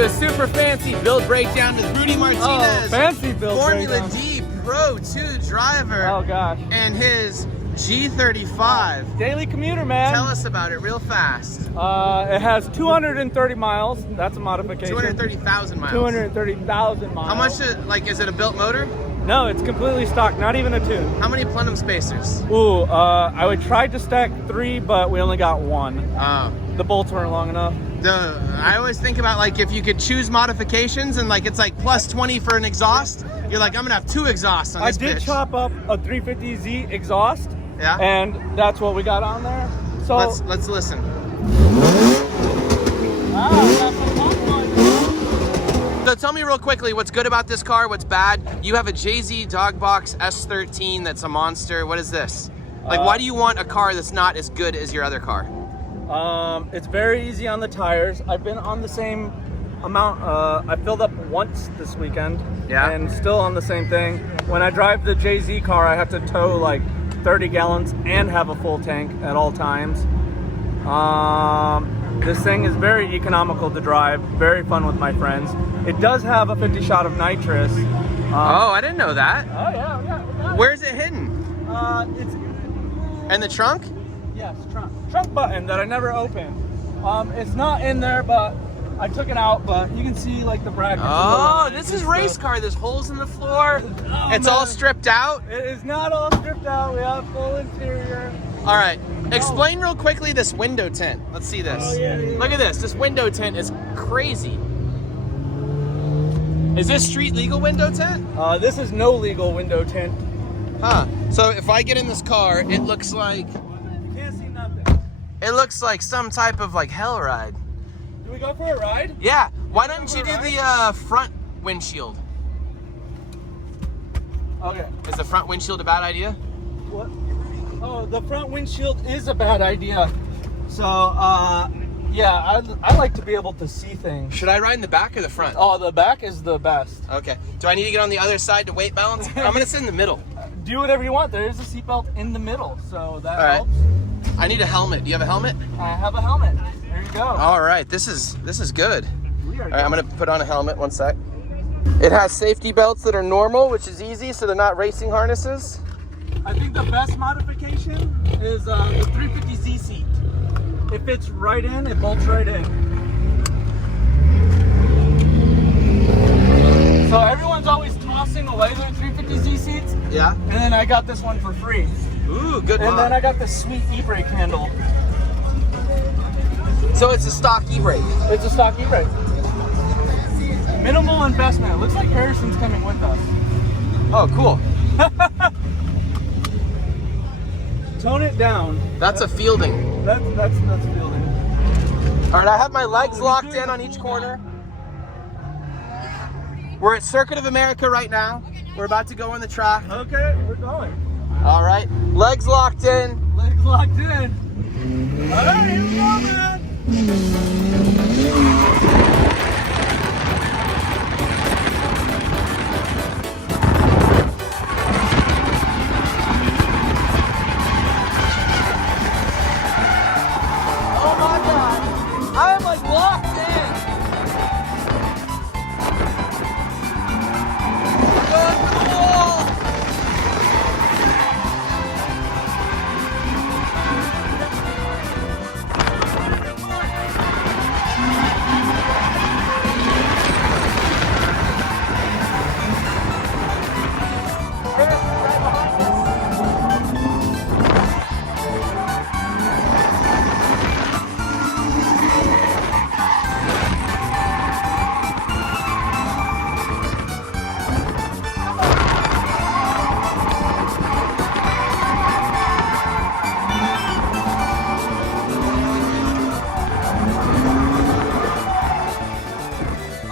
to a super fancy build breakdown with Rudy Martinez. Oh, fancy build Formula breakdown. D Pro 2 driver. Oh gosh. And his G35. Daily commuter, man. Tell us about it real fast. It has 230 miles. That's a modification. 230,000 miles. 230,000 miles. How much, is it a built motor? No, it's completely stock, not even a tune. How many plenum spacers? Ooh, I would try to stack 3, but we only got 1. Oh. The bolts weren't long enough. I always think about if you could choose modifications and it's plus 20 for an exhaust, you're like, I'm gonna have 2 exhausts on this I did bitch. chop up a 350Z exhaust. Yeah. And that's what we got on there. So let's listen. So tell me real quickly what's good about this car, what's bad. You have a JZ Dogbox S13 that's a monster. What is this? Why do you want a car that's not as good as your other car? It's very easy on the tires. I've been on the same amount. I filled up once this weekend. Yeah. And still on the same thing. When I drive the JZ car, I have to tow 30 gallons and have a full tank at all times. This thing is very economical to drive, very fun with my friends. It does have a 50 shot of nitrous. Oh, I didn't know that. Oh yeah. Where's it hidden? It's in the trunk? Yes, trunk button that I never opened. It's not in there, but I took it out. But you can see the brackets. Oh, this is race car. There's holes in the floor. It's all stripped out. It is not all stripped out. We have full interior. All right. Explain real quickly this window tint. Let's see this. Oh, yeah. Look at this. This window tint is crazy. Is this street legal window tint? This is no legal window tint. Huh. So if I get in this car, it looks like... You can't see nothing. It looks like some type of hell ride. Do we go for a ride? Yeah. Why don't you do the front windshield? Okay. Is the front windshield a bad idea? What? Oh, the front windshield is a bad idea. So, yeah, I like to be able to see things. Should I ride in the back or the front? Oh, the back is the best. Okay. Do I need to get on the other side to weight balance? I'm gonna sit in the middle. Do whatever you want. There is a seatbelt in the middle, so that helps. I need a helmet. Do you have a helmet? I have a helmet. There you go. All right. This is good. We are All right. I'm gonna put on a helmet. One sec. It has safety belts that are normal, which is easy, so they're not racing harnesses. I think the best modification is the 350Z seat. It fits right in, it bolts right in. So everyone's always tossing away their 350Z seats. Yeah. And then I got this one for free. Ooh, good And mod. then I got this sweet e-brake handle. So it's a stock e-brake. It's a stock e-brake. Minimal investment. It looks like Harrison's coming with us. Oh, cool. Tone it down. That's a fielding. That's fielding. All right, I have my legs locked in on each corner. We're at Circuit of America right now. We're about to go on the track. Okay, we're going. All right, legs locked in. Legs locked in. All right, here we go, man. Oh my God, I am locked in. So cool.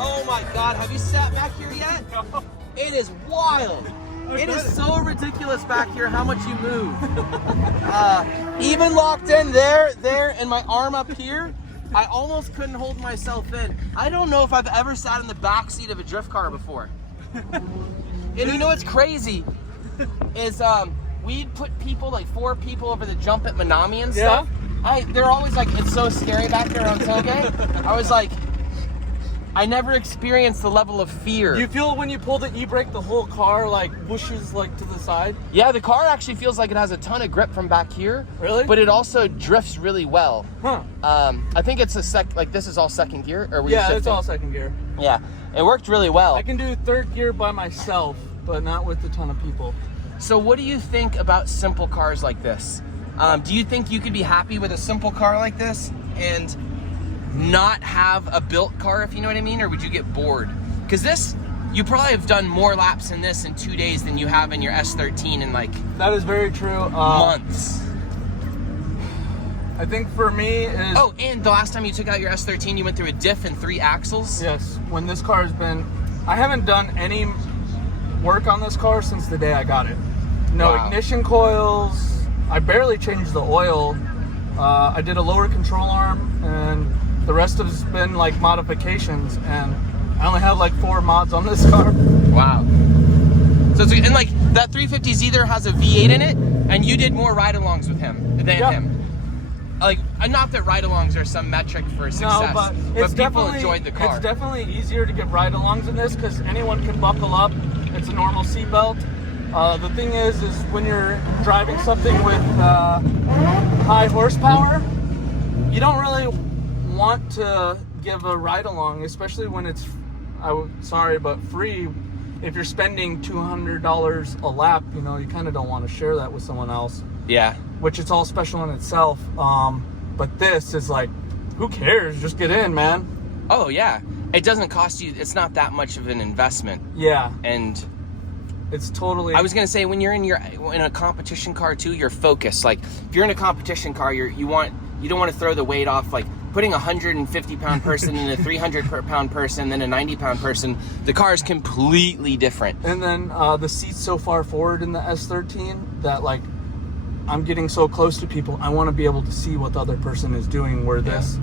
Oh my God, have you sat back here yet? No. It is wild. It is so ridiculous back here how much you move. Even locked in there, and my arm up here, I almost couldn't hold myself in. I don't know if I've ever sat in the back seat of a drift car before. And you know what's crazy is we'd put people, 4 people over the jump at Minami and stuff. They're always like, it's so scary back there on tailgate. I was like, I never experienced the level of fear. Do you feel when you pull the e-brake, the whole car like whooshes like to the side? Yeah, the car actually feels like it has a ton of grip from back here. Really? But it also drifts really well. Huh. I think it's like this is all second gear, or were you Yeah, shifting? it's all second gear. Yeah, it worked really well. I can do third gear by myself, but not with a ton of people. So what do you think about simple cars like this? Do you think you could be happy with a simple car like this and not have a built car, if you know what I mean, or would you get bored? Because this, you probably have done more laps in this in 2 days than you have in your S13 in like That is very true. months. I think for me is... Oh, and the last time you took out your S13, you went through a diff and 3 axles? Yes, when this car has been... I haven't done any work on this car since the day I got it. No Wow. ignition coils. I barely changed the oil. I did a lower control arm, and the rest has been like modifications, and I only have like 4 mods on this car. Wow. So it's, and like that 350Z either has a V8 in it, and you did more ride-alongs with him than him. Like, not that ride-alongs are some metric for success, No, but but people enjoyed the car. It's definitely easier to get ride-alongs in this because anyone can buckle up. It's a normal seatbelt. The thing is when you're driving something with high horsepower, you don't really want to give a ride-along, especially when it's, sorry, but free. If you're spending $200 a lap, you know, you kind of don't want to share that with someone else. Yeah. Which it's all special in itself. But this is like, who cares? Just get in, man. Oh yeah. It doesn't cost you. It's not that much of an investment. Yeah. And it's totally. I was gonna say when you're in a competition car too, you're focused. Like if you're in a competition car, you don't want to throw the weight off. Like putting a 150-pound person in a 300-pound person, then a 90-pound person. The car is completely different. And then the seat's so far forward in the S13 that like I'm getting so close to people. I want to be able to see what the other person is doing. Where this,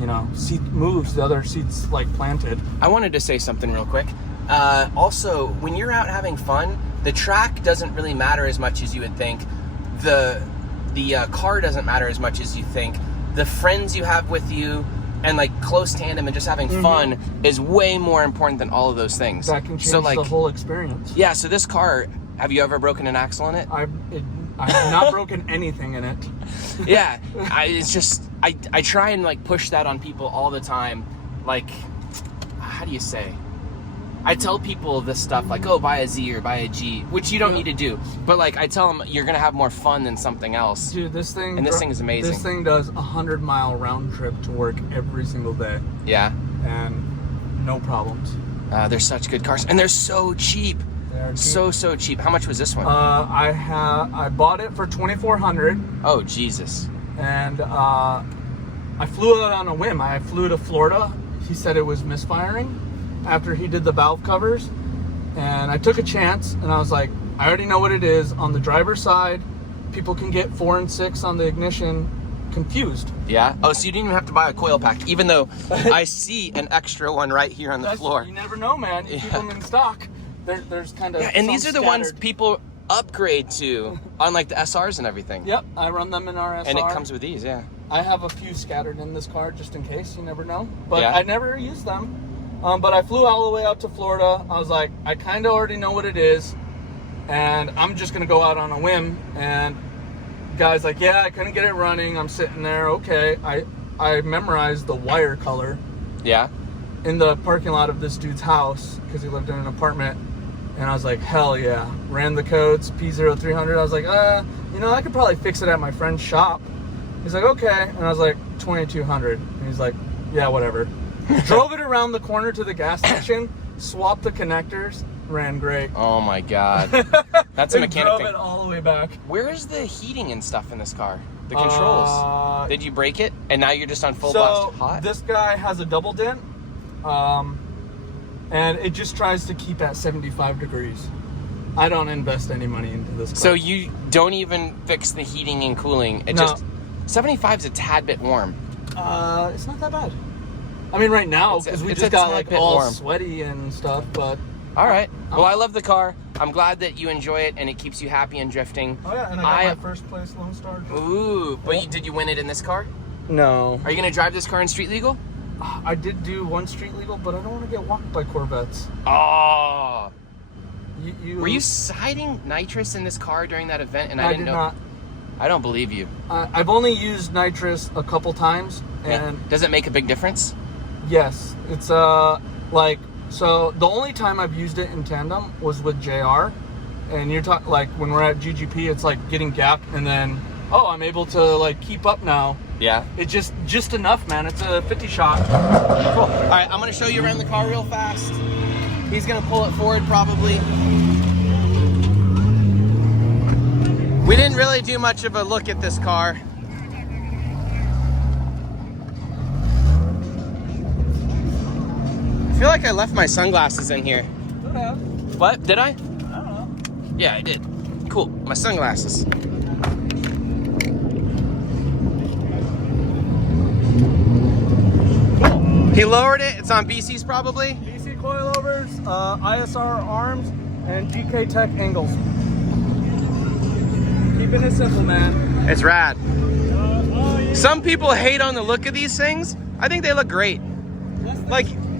you know, seat moves, the other seat's like planted. I wanted to say something real quick. Also, when you're out having fun, the track doesn't really matter as much as you would think. The car doesn't matter as much as you think. The friends you have with you and like close tandem and just having fun is way more important than all of those things. That can change the whole experience. Yeah, so this car, have you ever broken an axle in it? I've not broken anything in it. Yeah, I try and like push that on people all the time. Like, how do you say? I tell people this stuff like, oh, buy a Z or buy a G, which you don't need to do. But like, I tell them you're gonna have more fun than something else. Dude, this thing is amazing. This thing does 100-mile round trip to work every single day. Yeah. And no problems. They're such good cars, and they're so cheap. They are cheap. So cheap. How much was this one? I bought it for $2,400. Oh Jesus. And I flew it on a whim. I flew to Florida. He said it was misfiring after he did the valve covers, and I took a chance, and I was like, I already know what it is. On the driver's side, people can get 4 and 6 on the ignition confused. Yeah. Oh, so you didn't even have to buy a coil pack, even though I see an extra one right here on the floor. You never know, man. You keep them in stock. There's kind of and these are the ones scattered. People upgrade to on like the SRs and everything. Yep, I run them in our SR. And it comes with these, yeah. I have a few scattered in this car just in case. You never know. But Yeah. I never use them. But I flew all the way out to Florida. I was like, I kind of already know what it is, and I'm just gonna go out on a whim. And guy's like, yeah, I couldn't get it running. I'm sitting there, okay. I memorized the wire color. Yeah. In the parking lot of this dude's house because he lived in an apartment, and I was like, hell yeah. Ran the codes, P0300. I was like, you know, I could probably fix it at my friend's shop. He's like, okay. And I was like, 2200. And he's like, yeah, whatever. Drove it around the corner to the gas station, swapped the connectors, ran great. Oh my God. That's a mechanic drove thing. it all the way back. Where is the heating and stuff in this car? The controls. Did you break it? And now you're just on full blast hot? This guy has a double dent, and it just tries to keep at 75 degrees. I don't invest any money into this car. So you don't even fix the heating and cooling. It No. just 75's a tad bit warm. It's not that bad. I mean, right now, because we it's just a got tad like bit all warm. sweaty and stuff, but... All right. Well, I love the car. I'm glad that you enjoy it and it keeps you happy and drifting. Oh yeah, and I got my first place Lone Star. Ooh, but did you win it in this car? No. Are you going to drive this car in street legal? I did do one street legal, but I don't want to get walked by Corvettes. Oh. Were you citing nitrous in this car during that event? And I didn't did know. not. I don't believe you. I've only used nitrous a couple times, and does it make a big difference? yes, it's like, so the only time I've used it in tandem was with JR, and you're talking like when we're at GGP, it's like getting gap, and then I'm able to like keep up now. Yeah. It's just enough, man. It's a 50 shot. Cool. All right, I'm gonna show you around the car real fast. He's gonna pull it forward probably. We didn't really do much of a look at this car. I feel like I left my sunglasses in here. Yeah. What? Did I? I don't know. Yeah, I did. Cool. My sunglasses. Cool. He lowered it. It's on BC's probably. BC coilovers, ISR arms, and GK Tech angles. Keeping it simple, man. It's rad. Some people hate on the look of these things. I think they look great.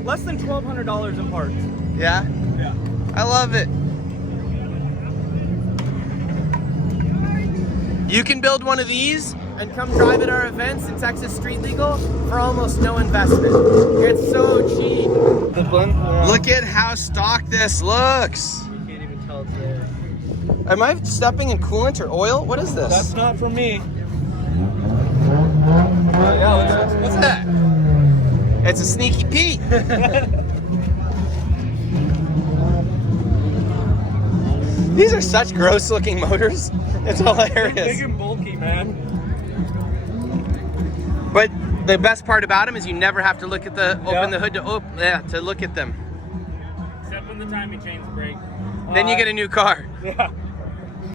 Less than $1,200 in parts. Yeah? Yeah. I love it. You can build one of these and come drive at our events in Texas Street Legal for almost no investment. It's so cheap. The blend. Look at how stock this looks. You can't even tell it's there. Am I stepping in coolant or oil? What is this? That's not for me. What's that? It's a sneaky Pete. These are such gross looking motors. It's hilarious. Big and bulky, man. But the best part about them is you never have to look at the open the hood to look at them. Except when the timing chains break. Then you get a new car. Yeah.